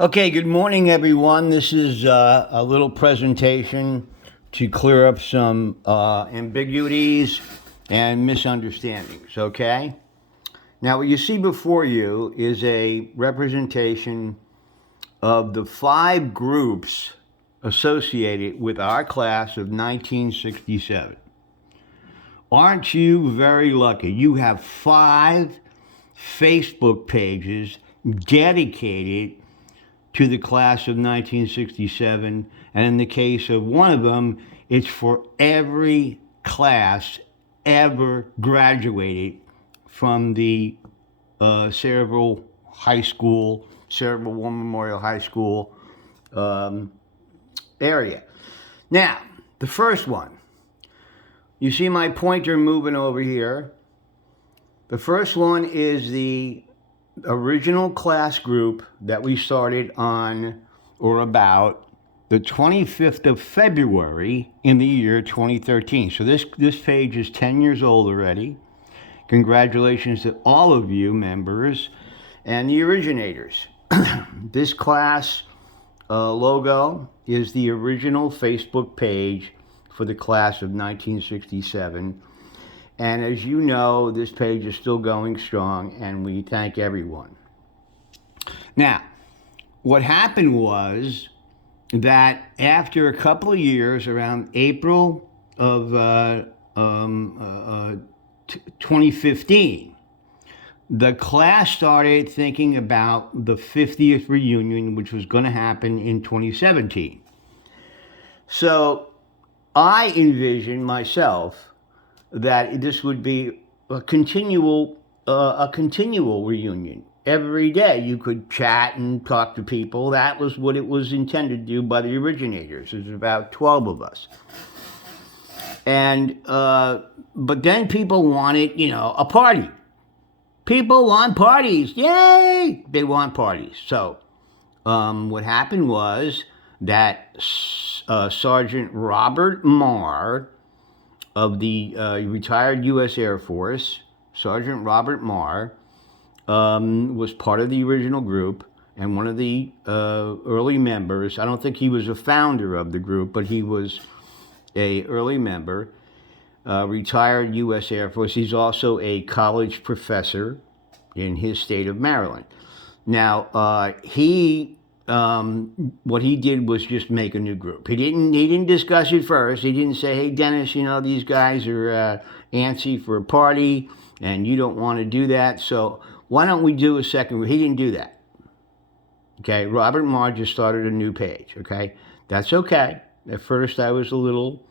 Okay, good morning, everyone. This is a little presentation to clear up some ambiguities and misunderstandings, okay? Now, what you see before you is a representation of the 5 groups associated with our class of 1967. Aren't you very lucky? You have 5 Facebook pages dedicated to the class of 1967, and in the case of one of them, it's for every class ever graduated from the Cerebral High School, Cerebral War Memorial High School area. Now, the first one, you see my pointer moving over here. The first one is the original class group that we started on or about the 25th of February in the year 2013. So this page is 10 years old already. Congratulations to all of you members and the originators. This class logo is the original Facebook page for the class of 1967. And as you know, this page is still going strong, and we thank everyone. Now, what happened was that after a couple of years, around April of 2015, the class started thinking about the 50th reunion, which was going to happen in 2017. So I envisioned myself that this would be a continual reunion. Every day you could chat and talk to people. That was what it was intended to do by the originators. There's about 12 of us. And but then people wanted, a party. People want parties. Yay! They want parties. So what happened was that Sergeant Robert Marr of the retired U.S. Air Force, Sergeant Robert Marr, was part of the original group and one of the early members. I don't think he was a founder of the group, but he was an early member, retired U.S. Air Force. He's also a college professor in his state of Maryland. Now, what he did was just make a new group. He didn't discuss it first. He didn't say, "Hey, Dennis, these guys are antsy for a party, and you don't want to do that. So why don't we do a second group?" He didn't do that. Okay, Robert Marr just started a new page. Okay, that's okay. At first, I was a little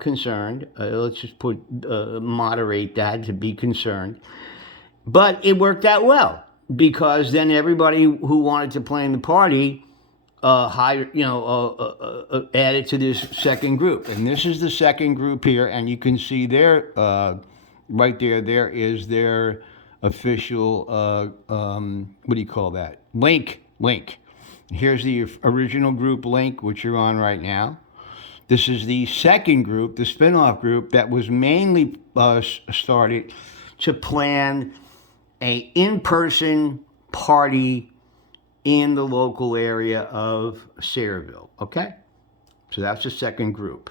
concerned. Let's just moderate that to be concerned, but it worked out well, because then everybody who wanted to plan the party added to this second group. And this is the second group here, and you can see there, right there is their official, what do you call that? Link. Here's the original group link, which you're on right now. This is the second group, the spin-off group, that was mainly started to plan a in-person party in the local area of Sayreville, okay? So that's the second group.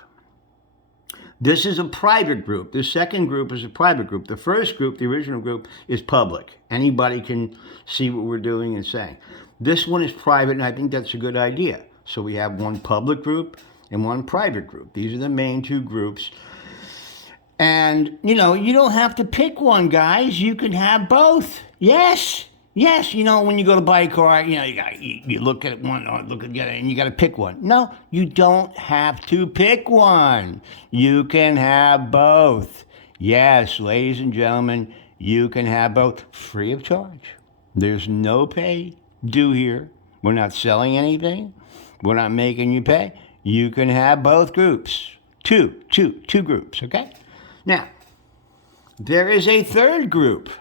This is a private group. The second group is a private group. The first group, the original group, is public. Anybody can see what we're doing and saying. This one is private, and I think that's a good idea. So we have one public group and one private group. These are the main 2 groups. And, you don't have to pick one, guys. You can have both. Yes. When you go to buy a car, you look at one or look at the other, and you got to pick one. No, you don't have to pick one. You can have both. Yes, ladies and gentlemen, you can have both free of charge. There's no pay due here. We're not selling anything. We're not making you pay. You can have both groups. Two groups, okay? Now, there is a third group.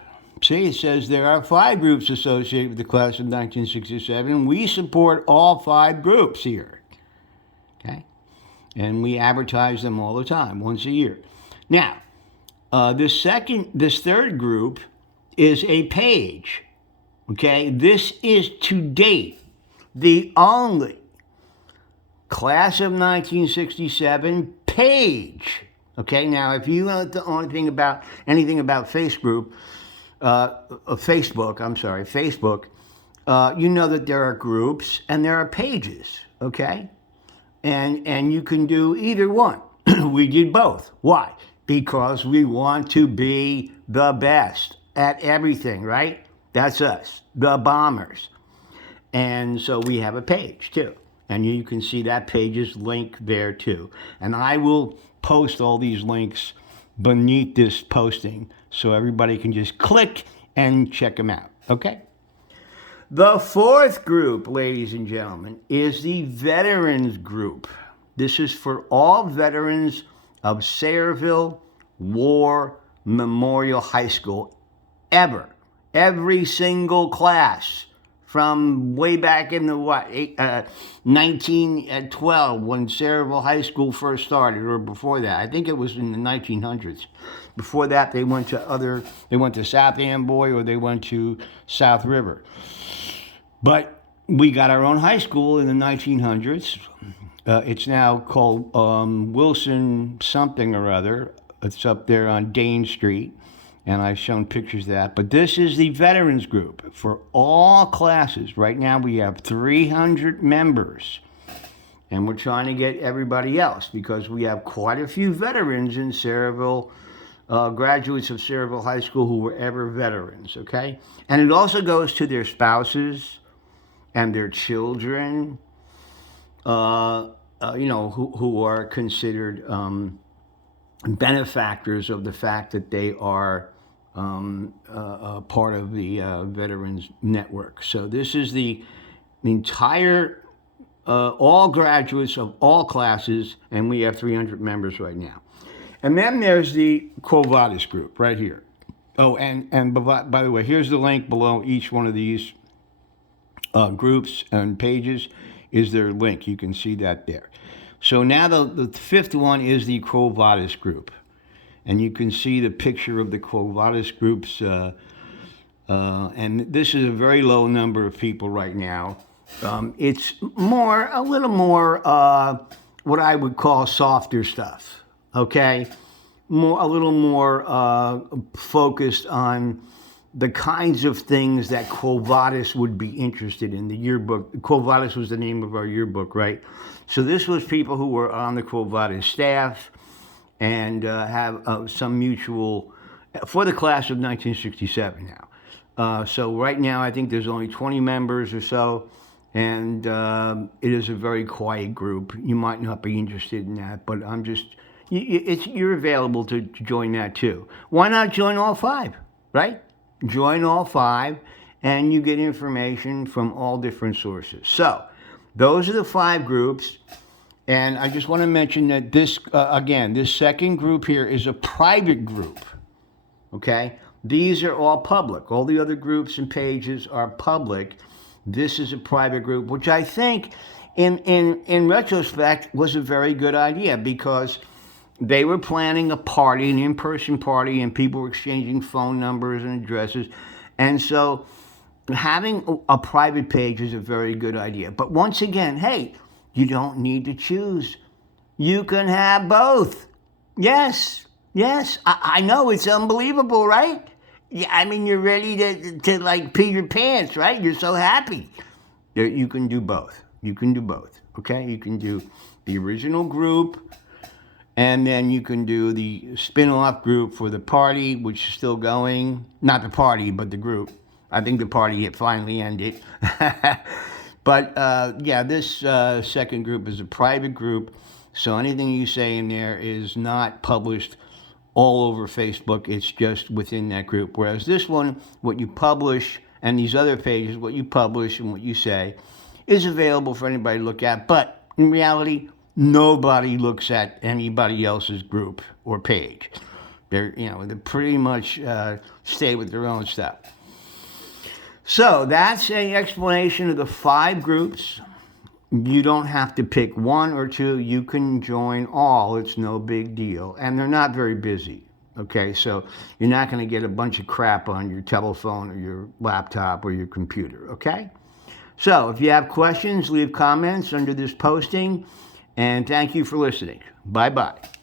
See, it says there are 5 groups associated with the class of 1967. We support all 5 groups here, okay? And we advertise them all the time, once a year. Now, this third group is a page, okay? This is to date. the only class of 1967 page. Okay, now if you know the only thing about anything about Facebook, you know that there are groups and there are pages. Okay, and you can do either one. We did both. Why? Because we want to be the best at everything, right? That's us, the bombers. And so we have a page too. And you can see that page's link there too. And I will post all these links beneath this posting so everybody can just click and check them out. Okay? The fourth group, ladies and gentlemen, is the Veterans Group. This is for all veterans of Sayreville War Memorial High School ever. Every single class from way back in the 1912 when Sayreville High School first started, or before that. I think it was in the 1900s. Before that, they went to South Amboy or they went to South River. But we got our own high school in the 1900s. It's now called Wilson something or other. It's up there on Dane Street, and I've shown pictures of that. But this is the Veterans Group for all classes. Right now we have 300 members, and we're trying to get everybody else because we have quite a few veterans in Sayreville, graduates of Sayreville High School who were ever veterans, okay? And it also goes to their spouses and their children, who are considered benefactors of the fact that they are part of the Veterans Network. So this is the entire, all graduates of all classes, and we have 300 members right now. And then there's the Quo Vadis group right here. Oh, and by the way, here's the link below each one of these groups and pages is their link. You can see that there. So now the fifth one is the Quo Vadis group. And you can see the picture of the Quo Vadis groups. And this is a very low number of people right now. It's a little more what I would call softer stuff. Okay? A little more focused on the kinds of things that Quo Vadis would be interested in. The yearbook, Quo Vadis was the name of our yearbook, right? So this was people who were on the Quo Vadis staff and have some mutual, for the class of 1967 now. So right now I think there's only 20 members or so, and it is a very quiet group. You might not be interested in that, but you're available to join that too. Why not join all five, right? Join all five, and you get information from all different sources. So, those are the 5 groups, and I just want to mention that this second group here is a private group, okay? These are all public. All the other groups and pages are public. This is a private group, which I think, in retrospect, was a very good idea because they were planning a party, an in-person party, and people were exchanging phone numbers and addresses. And so having a private page is a very good idea. But once again, hey, you don't need to choose. You can have both. Yes, I know, it's unbelievable, right? Yeah, I mean, you're ready to like pee your pants, right? You're so happy. You can do both. You can do both, okay? You can do the original group, and then you can do the spin-off group for the party, which is still going. Not the party, but the group. I think the party had finally ended. But this second group is a private group. So anything you say in there is not published all over Facebook. It's just within that group. Whereas this one, what you publish, and these other pages, what you publish and what you say, is available for anybody to look at. But in reality, nobody looks at anybody else's group or page. They pretty much stay with their own stuff. So that's an explanation of the 5 groups. You don't have to pick 1 or 2. You can join all. It's no big deal. And they're not very busy. Okay, so you're not going to get a bunch of crap on your telephone or your laptop or your computer. Okay? So if you have questions, leave comments under this posting. And thank you for listening. Bye-bye.